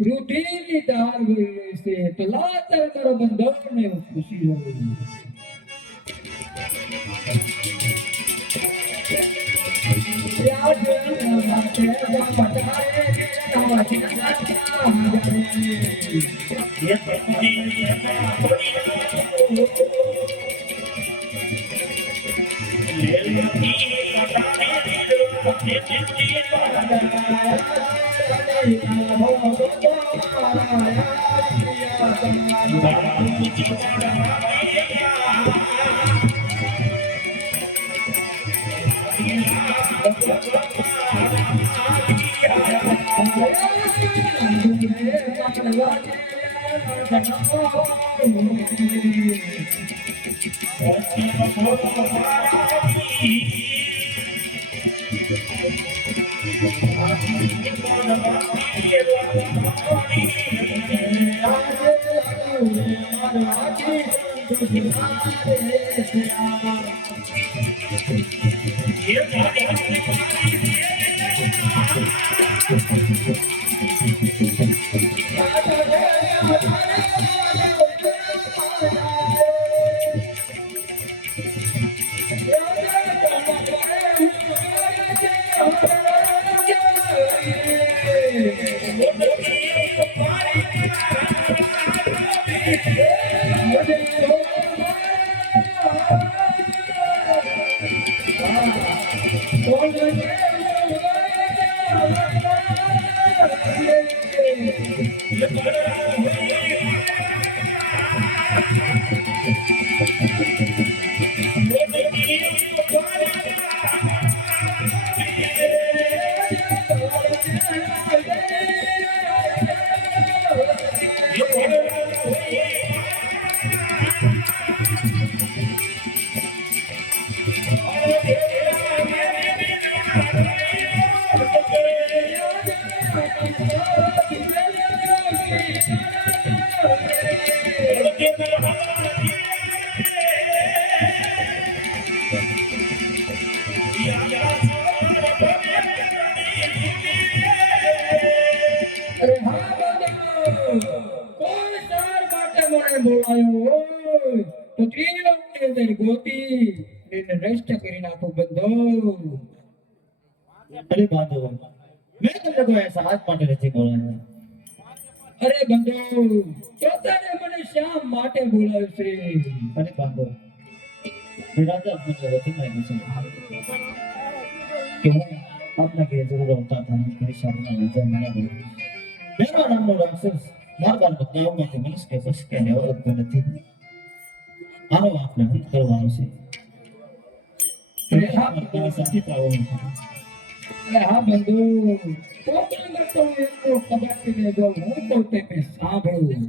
રૂઢીની તાર ગઈ છે તો લાતર કરો બંધોને ખુશી હોય અરે હા બંધો કોઈ સાર માટે મને બોલાયો હોય તો ત્રીજો અંદર ગોતી એને નષ્ટ કરી નાખો બંધો. અરે બાંધો મેં તમને કોઈ ऐसा हाथ માટે નથી બોલાવ્યો. અરે બંધો તો તને મને શા માટે બોલાવ્યો છે? અરે બાંધો મેં રાજા મને વચન આપ્યું છે કે હું આપના ઘરે જરૂર આવતા હતા મારી સામના નજર મને બોલી મેરો નામનો રાક્ષસ બાર બાર બતાવવામાંથી મનુષ્ય બસ કે નિવૃત્ત નથી. આનો આપણે અંત કરવાનો છે. અરે હા તેની સાથે પાડવાનું છે. અરે હા બંધુ પોતાના તો એટલો કબાટી લેજો હું તો તેને સાંભળું.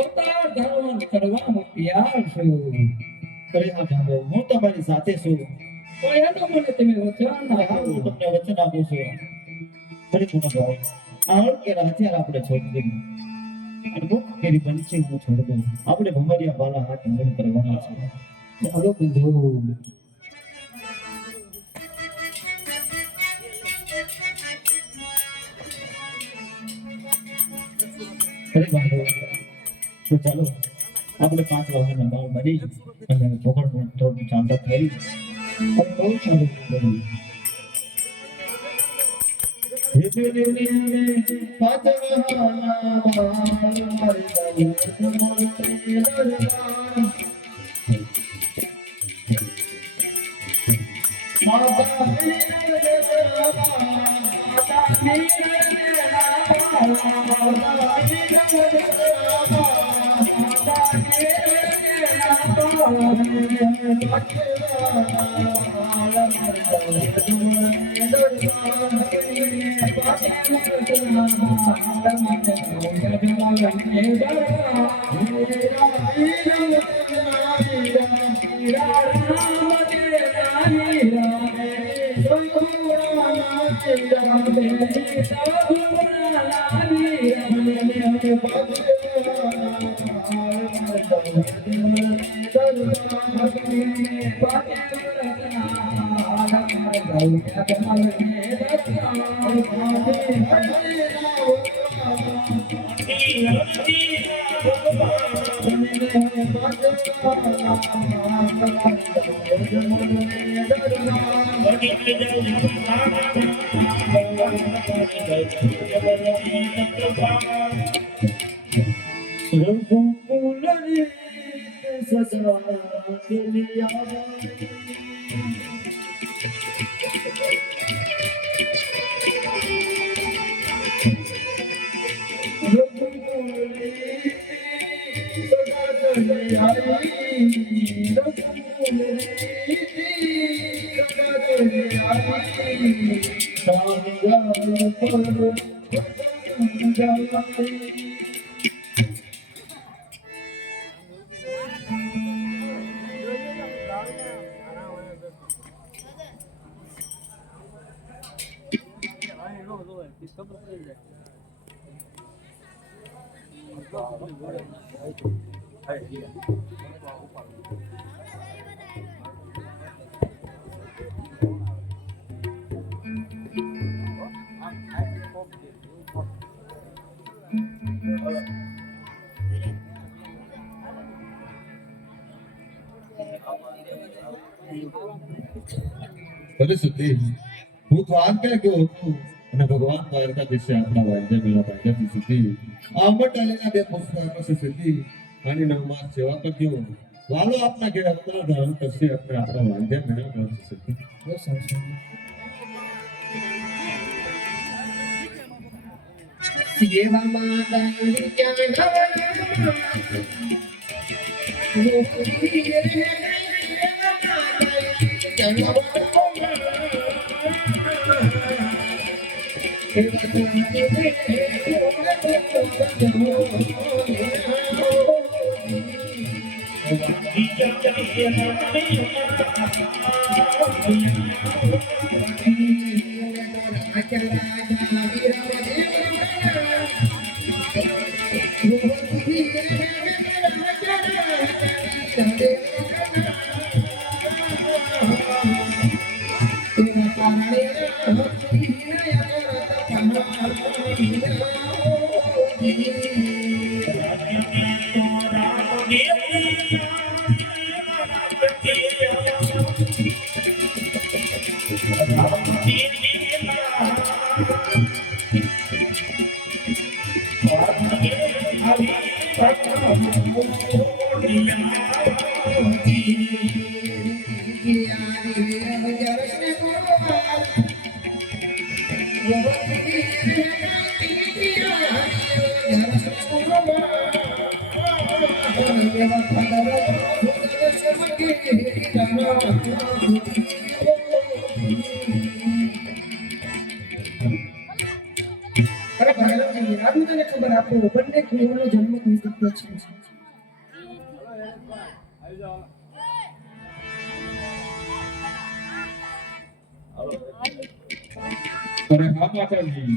અવતાર ધારણ કરવામાં તૈયાર છું. અરે હા બાંધો હું તમારી સાથે છું. પણ એનો મને તમે વચન હા હું આપો. તમને વચન આપું છું. અરે ગુનો ભાઈ આ કે હથિયાર આપણે છોડી દઈએ અને મુખ કેરી બનશે હું છોડ દઉં. આપણે ભમરિયા બાલા હાથ હરણ કરવાના છે. ચાલો બંધુ. અરે બાંધો તો ચાલો આપણે 5 વાગ્યાના બાળ બની અને ભોગણ થોડું ચાંદા કરી અને બહુ સારું કર્યું. પાંચ વાગ્યાના બાળ Thank you. પરિસ્થિતિ હું તો આજ ક્યાં ગયો હતો અને ભગવાન દ્વારકા દિવસે આપણા વાદ્ય મેળા ભાગ્યથી સુધી આ અમટાલીના બે પુસ્તક પાસે સુધી આની નામમાં સેવા કરજો વાલો આપના ઘેર અવતાર ધારણ કરશે આપણે આપણા વાદ્ય મેળા ભાગ્ય સુધી બહુ સરસ સેવા માતાની અરે ભાઈ રાજુ તને ખબર આપો બંને કુંવરનો જન્મ થઈ ચૂક્યો છે અરે હા માતાજી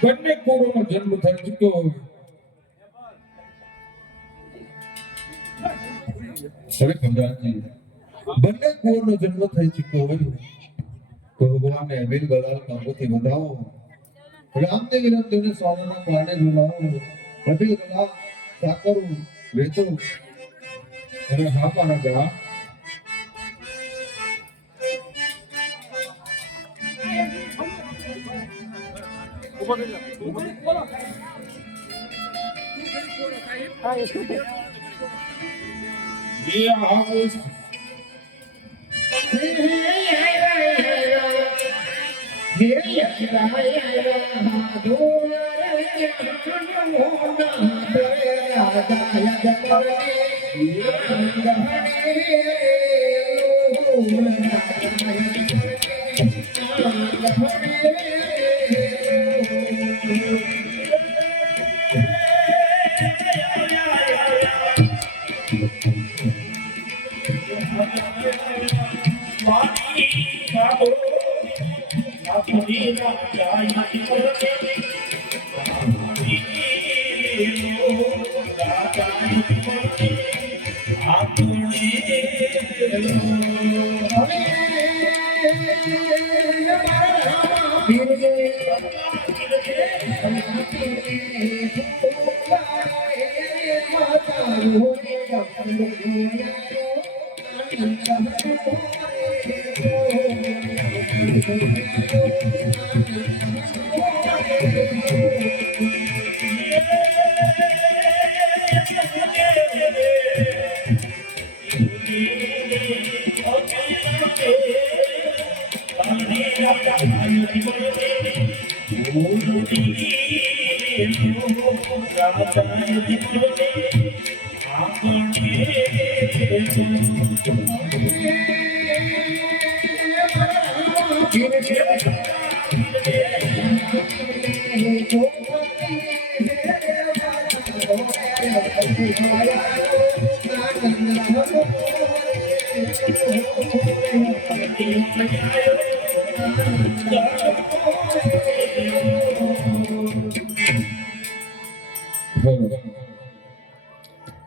બંને કુંવરોનો જન્મ થઈ ચૂક્યો હોય અરે ખમરાજી બંને કુંવરનો જન્મ થઈ ચૂક્યો હોય તો ભગવાનને અમીર બલાલ કાબુથી વધાવો રામદેવી રામદેવને સોનાના પારણે ઝુલાવો અભિલ ગલા સાકરું વેચો અરે હા મારા ગળા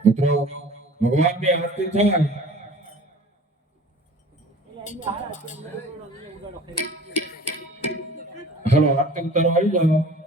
મિત્રો ભગવાનની આરતી થાય હલો આરતી ઉતારો આવી જાઓ